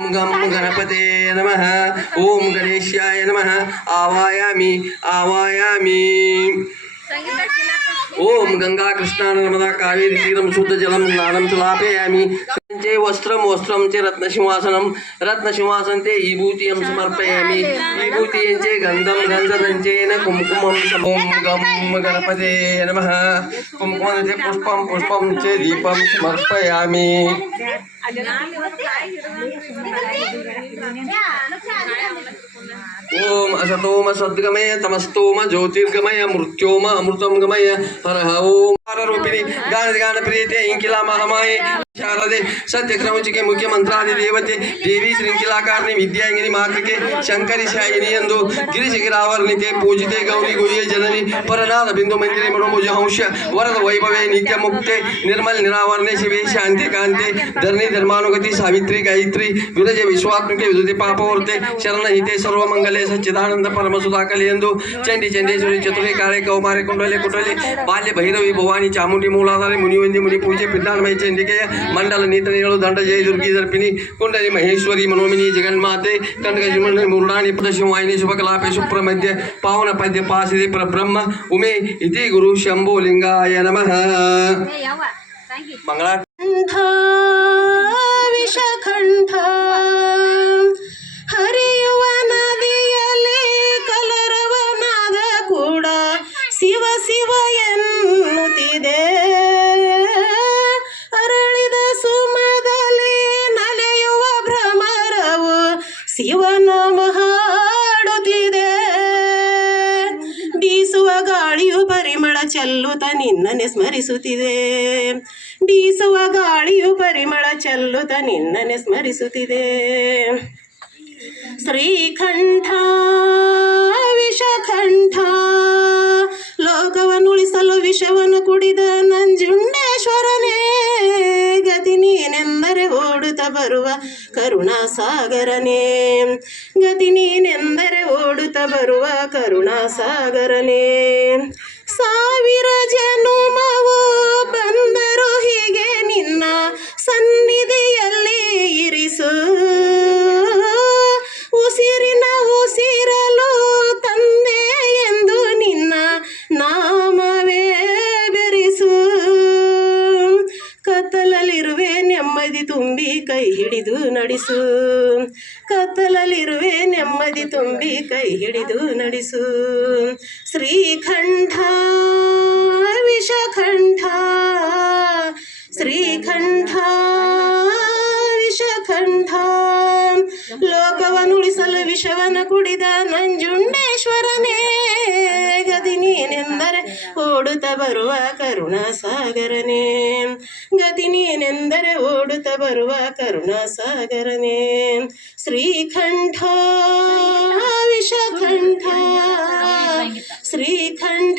गं गणपते नमः। ओं गणेशाय नमः। आवायामि आवायामि। ओम गंगा कृष्णा नर्मदा कावेरी तीरम शुद्ध जलम स्नानम चलापयामी चे वस्त्रम वस्त्रम चे रत्नसिंहासनम रत्नसिंहासन ते ईभूतियम समर्पयामी। ईभूतियंचे गंधम गंधदंचेन कुमकुमम ओम गम गणपते नमः कुमकुम चे पुष्पम पुष्पम चे दीपम समर्पयामी असतोम सद्गमय तमस्तोम ज्योतिर्गमय मृत्योम अमृतम गमय हर ओम। रूपिणी गान गान प्रीति इंकिला महामाये शारदे सत्य क्रमच के मुख्य मंत्रादि देवते, देवी श्रृंखलाकारिणी विद्यांगिनी मातृके, शंकरी, शायिनी यंदो गिरिश गिरावर्णिते पूजिते, गौरी गुजे जननी परनाद बिंदु मंदिर मनोमुज हंश वरद, वैभवे, नित्य, मुक्ते, निर्मल, निरावरणे, शिवे, शांति, कांते, धरणी, धर्मानुगति, सावित्री, गायत्री, विरज, विश्वात्मिके, विदुते, पापवर्ते, शरण, हिते, सर्वमंगले सच्चिदान ఆనంద పరమసు కలియందు చండి చండేశ్వరి చతురే కారే కౌమారి కుండలే కుండలి బాల్య భైరవి భవాని చాముండి మూలాధారి మునివంది ముని పూజ పిద్దానమై చండికే మండల నీత దండ జయ దుర్గి దర్పిణి కుండలి మహేశ్వరి మనోమిని జగన్మాతే కనక మురుడాని ప్రదశివాయిని శుభకలాపే శుభ్రమధ్య పావన పద్య పాసిది ప్రబ్రహ్మ ఉమే ఇది గురు శంభోలింగాయ నమ మంగళ ಚೆಲ್ಲುತ್ತ ನಿನ್ನನೆ ಸ್ಮರಿಸುತ್ತಿದೆ. ಬೀಸುವ ಗಾಳಿಯು ಪರಿಮಳ ಚೆಲ್ಲುತ್ತ ನಿನ್ನನೆ ಸ್ಮರಿಸುತ್ತಿದೆ. ಶ್ರೀಕಂಠ, ವಿಷಕಂಠ, ಲೋಕವನ್ನುಳಿಸಲು ವಿಷವನ್ನು ಕುಡಿದ ನಂಜುಂಡೇಶ್ವರನೇ, ಗತಿ ನೀನೆಂದರೆ ಓಡುತ್ತ ಬರುವ ಕರುಣಾ ಸಾಗರನೇ ಗತಿ ನೀನೆಂದರೆ ಓಡುತ್ತ ಬರುವ ಕರುಣಾ ಸಾಗರನೇ ಸಾವಿರ ಜನುಮವು ಹಿಡಿದು ನಡೆಸು. ಕತ್ತಲಲ್ಲಿರುವೆ ನೆಮ್ಮದಿ ತುಂಬಿ ಕೈ ಹಿಡಿದು ನಡೆಸು. ಶ್ರೀಕಂಠ, ವಿಷಕಂಠ ಶ್ರೀಕಂಠ, ವಿಷಕಂಠ. ಲೋಕವನ್ನುಳಿಸಲು ವಿಷವನ್ನು ಕುಡಿದ ನಂಜುಂಡೇಶ್ವರನೇ ಗದಿ ನೀನೆಂದರೆ ಓಡುತ್ತ ಬರುವ ಕರುಣಾ ಸಾಗರನೇ ಗತಿ ನೀನೆಂದರೆ ಓಡುತ್ತ ಬರುವ ಕರುಣಾ ಸಾಗರನೇ ಶ್ರೀಕಂಠ ವಿಷಕಂಠ ಶ್ರೀಕಂಠ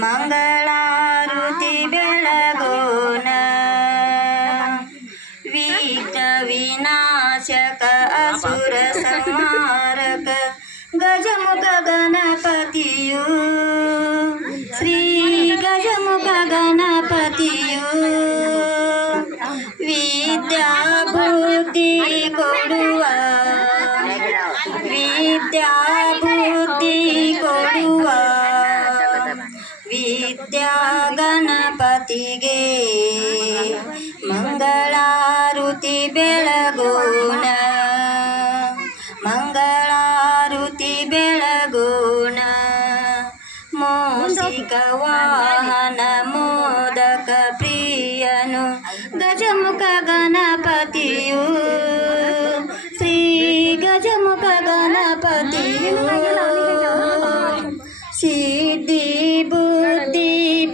ಮಂಗಳಾರುತಿ ಬೆಳಗೋನ ವಿಘ್ನ ವಿನಾಶಕ ಅಸುರ ಸಂಹಾರಕ ಗಜಮುಖ ಗಣಪತಿಯು ಶ್ರೀ ಗಜಮುಖ ಗಣಪತಿಯು ಗಣಪತಿಗೆ ಮಂಗಳಾರುತಿ ಬೆಳಗೋಣ. ಮಂಗಳಾರುತಿ ಬೆಳಗೋಣ. ಮೋಸಿಕ ವಾಹನ ಮೋದಕ ಪ್ರಿಯನು ಗಜಮುಖ ಗಣಪತಿಯು. ಶ್ರೀ ಗಜಮುಖ ಗಣಪತಿಯು. ಸಿದ್ಧಿ ಬುದ್ಧಿ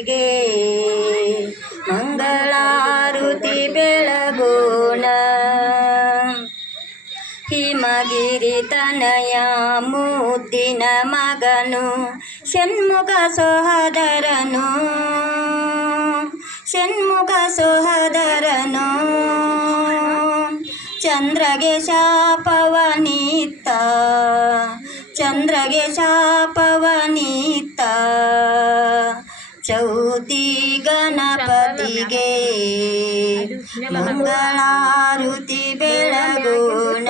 ಗಣಪತಿಗೆ ಮಂಗಳಾರುತಿ ಬೆಳಗೋಣ. ಹಿಮಗಿರಿ ತನಯ ಮುದ್ದಿನ ಮಗನು, ಷಣ್ಮುಖ ಸೋಹದರನು ಷಣ್ಮುಖ ಸೋಹದರನು. ಚಂದ್ರಗೆ ಶಾಪವನಿತ್ತ ಚಂದ್ರಗೆ ಶಾಪವನಿತ್ತ ಗಣಪತಿಗೆ ಮಂಗಳಾರುತಿ ಬೆಳಗೋಣ.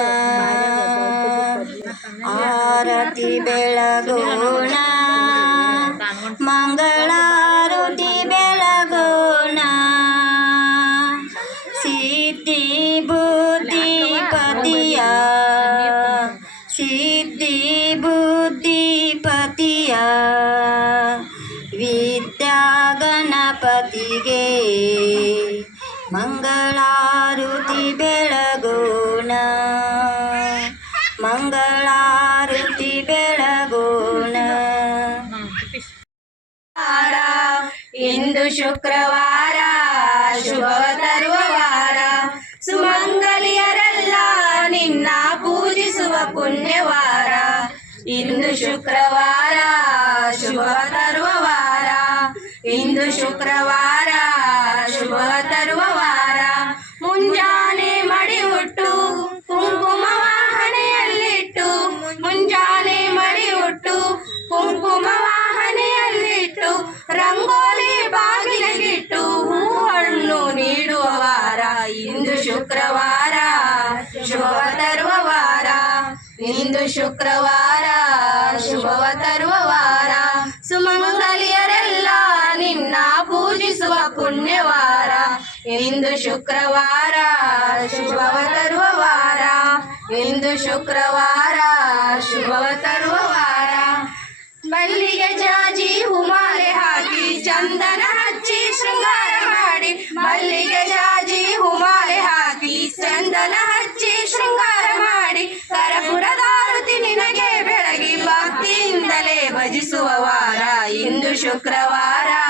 ಆರತಿ ಬೆಳಗೋಣ. ವಿದ್ಯಾ ಗಣಪತಿಗೆ ಮಂಗಳಾರುತಿ ಬೆಳಗೋಣ. ಮಂಗಳಾರುತಿ ಬೆಳಗೋಣ. ಇಂದು ಶುಕ್ರವಾರ, ಶುಭ ತರುವ ವಾರ. ಸುಮಂಗಲಿಯರೆಲ್ಲ, ನಿನ್ನ ಪೂಜಿಸುವ ಪುಣ್ಯವಾರ. ಇಂದು ಶುಕ್ರವಾರ, ಶುಭ ಶುಕ್ರವಾರ, ಶುಭ ತರುವ ವಾರ. ಮುಂಜಾನೆ ಮಡಿ ಹುಟ್ಟು ಕುಂಕುಮ ವಾಹನೆಯಲ್ಲಿಟ್ಟು. ಮುಂಜಾನೆ ಮಡಿ ಹುಟ್ಟು ಕುಂಕುಮ ವಾಹನೆಯಲ್ಲಿಟ್ಟು. ರಂಗೋಲಿ ಬಾಗಿಲಿಗಿಟ್ಟು ಹೂವನ್ನು ನೀಡುವ ವಾರ. ಇಂದು ಶುಕ್ರವಾರ, ಶುಭ ತರುವ ವಾರ. ಇಂದು ಶುಕ್ರವಾರ ಇಂದು ಶುಕ್ರವಾರ, ಶುಭವ ತರುವ ವಾರ ಇಂದು ಶುಕ್ರವಾರ, ಶುಭವ ತರುವ ವಾರ ಮಲ್ಲಿಗೆ ಜಾಜಿ, ಹುಮಾಲೆ ಹಾಕಿ, ಚಂದನ ಹಚ್ಚಿ, ಶೃಂಗಾರ ಮಾಡಿ. ಮಲ್ಲಿಗೆ ಜಾಜಿ, ಹುಮಾಲೆ ಹಾಕಿ, ಚಂದನ ಹಚ್ಚಿ, ಶೃಂಗಾರ ಮಾಡಿ. ಕರಪುರದಾರುತಿ ನಿನಗೆ ಬೆಳಗಿ, ಭಕ್ತಿಯಿಂದಲೇ ಭಜಿಸುವ ವಾರ. ಇಂದು ಶುಕ್ರವಾರ.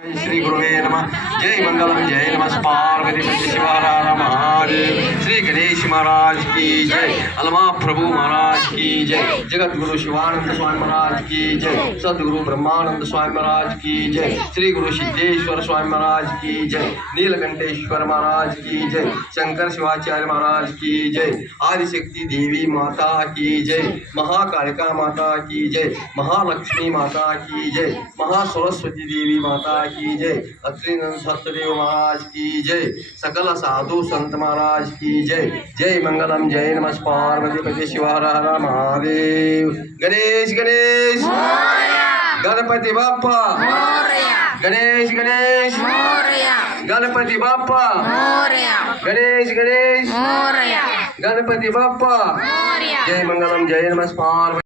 गुरुवे नमः जय मंगलम जय नमः पार्वती पति शिवाराम महादेव श्री गणेश महाराज की जय अलमा प्रभु महाराज की जय जगत गुरु शिवानंद स्वामी महाराज की जय सदगुरु ब्रह्मानंद स्वामी महाराज की जय श्री गुरु सिद्धेश्वर स्वामी महाराज की जय नीलकंठेश्वर महाराज की जय शंकर शिवाचार्य महाराज की जय आदिशक्ति देवी माता की जय महाकालिका माता की जय महालक्ष्मी माता की जय महासरस्वती देवी माता की जय अत्रिनंद सत्यदेव महाराज की जय। सकल साधु संत महाराज की जय। जय मंगलम जय नमः। पार्वती पति शिव हर हर महादेव। गणेश गणेश। गणपति बाप्पा। गणेश गणेश। गणपति बाप्पा। गणेश गणेश। गणपति बाप्पा। जय मंगलम जय नमः। पार्वती